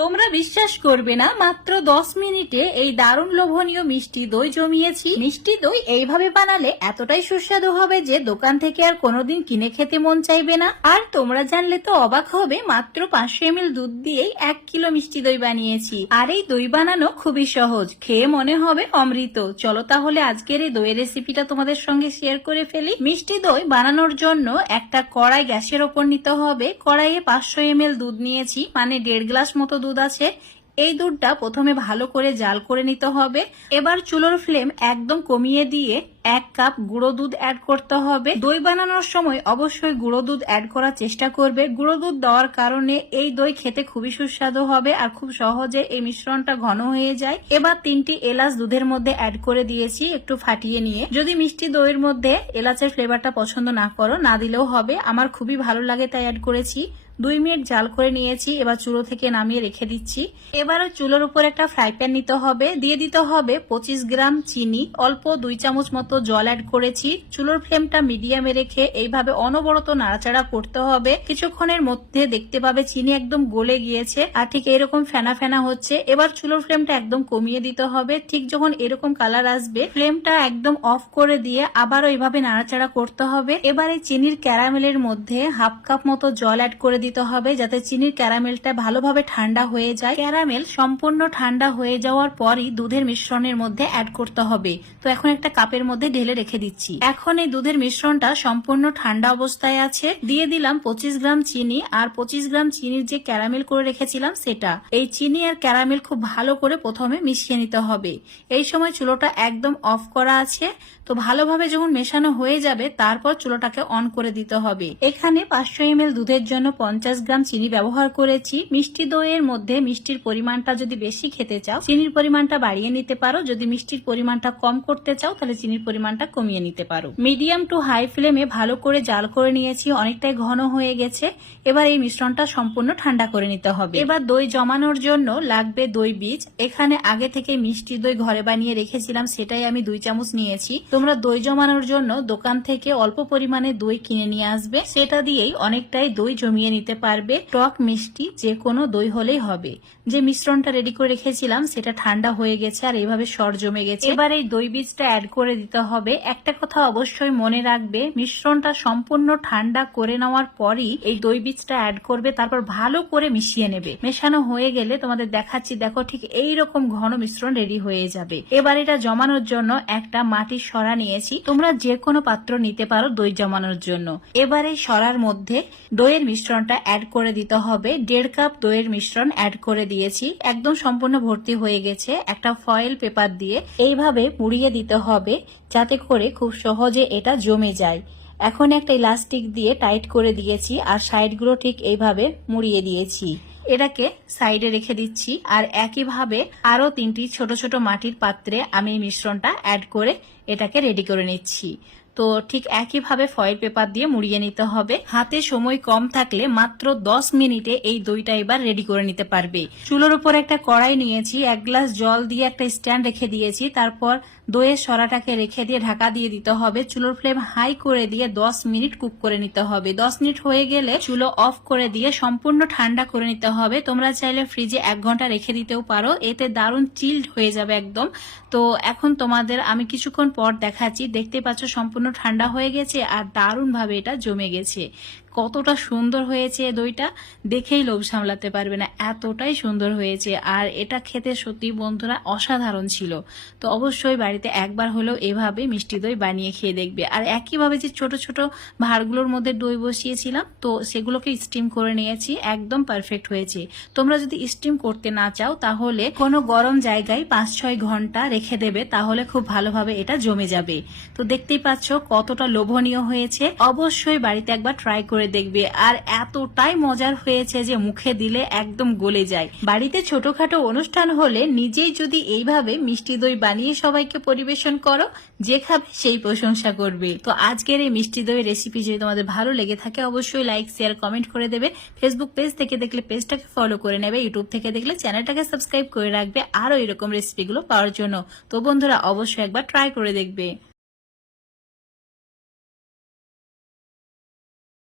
তোমরা বিশ্বাস করবে না, মাত্র 10 মিনিটে এই দারুণ লোভনীয় মিষ্টি দই জমিয়েছি। মিষ্টি দই এইভাবে বানালে এতটাই সুস্বাদু হবে যে দোকান থেকে আর কোনোদিন কিনে খেতে মন চাইবে না। আর তোমরা জানলে তো অবাক হবে, মাত্র 500 ml দুধ দিয়েই 1 কিলো মিষ্টি দই বানিয়েছি। আর এই দই বানানো খুবই সহজ, খেয়ে মনে হবে অমৃত। চলো তাহলে আজকের এই দইয়ের রেসিপিটা তোমাদের সঙ্গে শেয়ার করে ফেলি। মিষ্টি দই বানানোর জন্য একটা কড়াই গ্যাসের ওপর নিতে হবে। কড়াইয়ে 500 ml দুধ নিয়েছি, মানে 1.5 গ্লাস মতো দুধ আছে। এই দুধটা প্রথমে ভালো করে জাল করে নিতে হবে। এবার চুলোর ফ্লেম একদম কমিয়ে দিয়ে 1 কাপ গুঁড়ো দুধ অ্যাড করতে হবে। দই বানানোর সময় অবশ্যই গুঁড়ো দুধ অ্যাড করার চেষ্টা করবে। গুঁড়ো দুধ দেওয়ার কারণে এই দই খেতে খুবই সুস্বাদু হবে আর খুব সহজে এই মিশ্রণটা ঘন হয়ে যায়। এবার 3টি এলাচ দুধের মধ্যে অ্যাড করে দিয়েছি একটু ফাটিয়ে নিয়ে। যদি মিষ্টি দইয়ের মধ্যে এলাচের ফ্লেভারটা পছন্দ না করো, না দিলেও হবে, আমার খুবই ভালো লাগে তাই অ্যাড করেছি। 2 মিনিট জাল করে নিয়েছি। এবার চুলো থেকে নামিয়ে রেখে দিচ্ছি। এবারে চুলোর উপর একটা ফ্রাই প্যান নিতে হবে, দিয়ে দিতে হবে 25 গ্রাম চিনি, অল্প 2 চামচ মতো জল অ্যাড করেছি। চুলোর ফ্লেমটা মিডিয়ামে রেখে এইভাবে অনবরত নাড়াচাড়া করতে হবে। কিছুক্ষণের মধ্যে দেখতে পাবে চিনি একদম গলে গিয়েছে আর ঠিক এরকম ফেনা ফেনা হচ্ছে। এবার চুলোর ফ্লেমটা একদম কমিয়ে দিতে হবে। ঠিক যখন এরকম কালার আসবে, ফ্লেমটা একদম অফ করে দিয়ে আবারও এইভাবে নাড়াচাড়া করতে হবে। এবার এই চিনির ক্যারামেলের মধ্যে 1/2 কাপ মতো জল অ্যাড করে দিতে হবে, যাতে চিনির ক্যারামেলটা ভালোভাবে ঠান্ডা হয়ে যায়। ক্যারামেল সম্পূর্ণ ঠান্ডা হয়ে যাওয়ার পরই দুধের মিশ্রণের মধ্যে অ্যাড করতে হবে। তো এখন একটা কাপের মধ্যে ঢেলে রেখে দিচ্ছি। এখন এই দুধের মিশ্রণটা সম্পূর্ণ ঠান্ডা অবস্থায় আছে। দিয়ে দিলাম 25 গ্রাম চিনি আর 25 গ্রাম চিনির যে ক্যারামেল করে রেখেছিলাম সেটা। এই চিনি আর ক্যারামেল খুব ভালো করে প্রথমে মিশিয়ে নিতে হবে। এই সময় চুলোটা একদম অফ করা আছে। তো ভালোভাবে যখন মেশানো হয়ে যাবে, তারপর চুলোটাকে অন করে দিতে হবে। এখানে 500 ml দুধের জন্য 50 গ্রাম চিনি ব্যবহার করেছি। মিষ্টি দইয়ের মধ্যে মিষ্টির পরিমাণটা যদি বেশি খেতে চাও, চিনির পরিমাণটা বাড়িয়ে নিতে পারো। যদি মিষ্টির পরিমাণটা কম করতে চাও, তাহলে চিনির পরিমাণটা কমিয়ে নিতে পারো। মিডিয়াম টু হাই ফ্লেমে ভালো করে জাল করে নিয়েছি, অনেকটাই ঘন হয়ে গেছে। এবার এই মিশ্রণটা সম্পূর্ণ ঠান্ডা করে নিতে হবে। এবার দই জমানোর জন্য লাগবে দই বীজ। এখানে আগে থেকে মিষ্টি দই ঘরে বানিয়ে রেখেছিলাম, সেটাই আমি 2 চামচ নিয়েছি। তোমরা দই জমানোর জন্য দোকান থেকে অল্প পরিমাণে দই কিনে নিয়ে আসবে, সেটা দিয়েই অনেকটাই দই জমিয়ে নিতে পারবে। টক মিষ্টি যে কোনো দই হলেই হবে। যে মিশ্রণটা রেডি করে রেখেছিলাম সেটা ঠান্ডা হয়ে গেছে আর এইভাবে সর জমে গেছে। এবার এই দই বীজটা অ্যাড করে দিতে হবে। একটা কথা অবশ্যই মনে রাখবে, মিশ্রণটা সম্পূর্ণ ঠান্ডা করে নেওয়ার পরই এই দই বীজটা অ্যাড করবে, তারপর ভালো করে মিশিয়ে নেবে। মেশানো হয়ে গেলে তোমাদের দেখাচ্ছি, দেখো ঠিক এইরকম ঘন মিশ্রণ রেডি হয়ে যাবে। এবার এটা জমানোর জন্য একটা মাটির সরা নিয়েছি। তোমরা যে কোনো পাত্র নিতে পারো দই জমানোর জন্য। এবার এই সরার মধ্যে দইয়ের মিশ্রণটা অ্যাড করে দিতে হবে। 1.5 কাপ দইয়ের মিশ্রণ অ্যাড করে দিয়েছি, একদম সম্পূর্ণ ভর্তি হয়ে গেছে। একটা ফয়েল পেপার দিয়ে এইভাবে মুড়িয়ে দিতে হবে, যাতে করে খুব সহজে এটা জমে যায়। এখন একটা ইলাস্টিক দিয়ে টাইট করে দিয়েছি আর সাইডগুলো ঠিক এইভাবে মুড়িয়ে দিয়েছি। এটাকে সাইডে রেখে দিচ্ছি। আর একইভাবে আরো 3টি ছোট ছোট মাটির পাত্রে আমি মিশ্রণটা অ্যাড করে এটাকে রেডি করে নিচ্ছি। তো ঠিক একইভাবে ফয়েল পেপার দিয়ে মুড়িয়ে নিতে হবে। হাতে সময় কম থাকলে মাত্র 10 মিনিটে এই দইটা এবার রেডি করে নিতে পারবে। চুলোর উপর একটা কড়াই নিয়েছি, 1 গ্লাস জল দিয়ে একটা স্ট্যান্ড রেখে দিয়েছি। তারপর দইয়ের সরাটাকে রেখে দিয়ে ঢাকা দিয়ে দিতে হবে। চুলোর ফ্লেম হাই করে দিয়ে 10 মিনিট কুক করে নিতে হবে। 10 মিনিট হয়ে গেলে চুলো অফ করে দিয়ে সম্পূর্ণ ঠান্ডা করে নিতে হবে। তোমরা চাইলে ফ্রিজে 1 ঘন্টা রেখে দিতেও পারো, এতে দারুণ চিল্ড হয়ে যাবে একদম। তো এখন তোমাদের আমি কিছুক্ষণ পর দেখাচ্ছি। দেখতে পাচ্ছ সম্পূর্ণ ঠান্ডা হয়ে গেছে আর দারুণ ভাবে এটা জমে গেছে। কতটা সুন্দর হয়েছে দইটা, দেখেই লোভ সামলাতে পারবে না, এতটাই সুন্দর হয়েছে। আর এটা খেতে সত্যি বন্ধুরা অসাধারণ ছিল। তো অবশ্যই বাড়িতে একবার হলেও এভাবে মিষ্টি দই বানিয়ে খেয়ে দেখবে। আর একইভাবে যে ছোট ছোট ভাঁড়গুলোর মধ্যে দই বসিয়েছিলাম, তো সেগুলোকে স্টিম করে নিয়েছি, একদম পারফেক্ট হয়েছে। তোমরা যদি স্টিম করতে না চাও, তাহলে কোনো গরম জায়গায় 5-6 ঘন্টা রেখে দেবে, তাহলে খুব ভালোভাবে এটা জমে যাবে। তো দেখতেই পাচ্ছ কতটা লোভনীয় হয়েছে। অবশ্যই বাড়িতে একবার ট্রাই করে দেখবে। আর এতটাই মজার হয়েছে যে মুখে দিলে একদম গলে যায়। বাড়িতে ছোটখাটো অনুষ্ঠান হলে নিজেই যদি এইভাবে মিষ্টি দই বানিয়ে সবাইকে পরিবেশন করো, যে খাবে সেই প্রশংসা করবে। তো আজকের এই মিষ্টি দই রেসিপি যদি তোমাদের ভালো লেগে থাকে, অবশ্যই লাইক, শেয়ার, কমেন্ট করে দেবে। ফেসবুক পেজ থেকে দেখলে পেজটাকে ফলো করে নেবে, ইউটিউব থেকে দেখলে চ্যানেলটাকে সাবস্ক্রাইব করে রাখবে আরো এরকম রেসিপিগুলো পাওয়ার জন্য। তো বন্ধুরা অবশ্যই একবার ট্রাই করে দেখবে।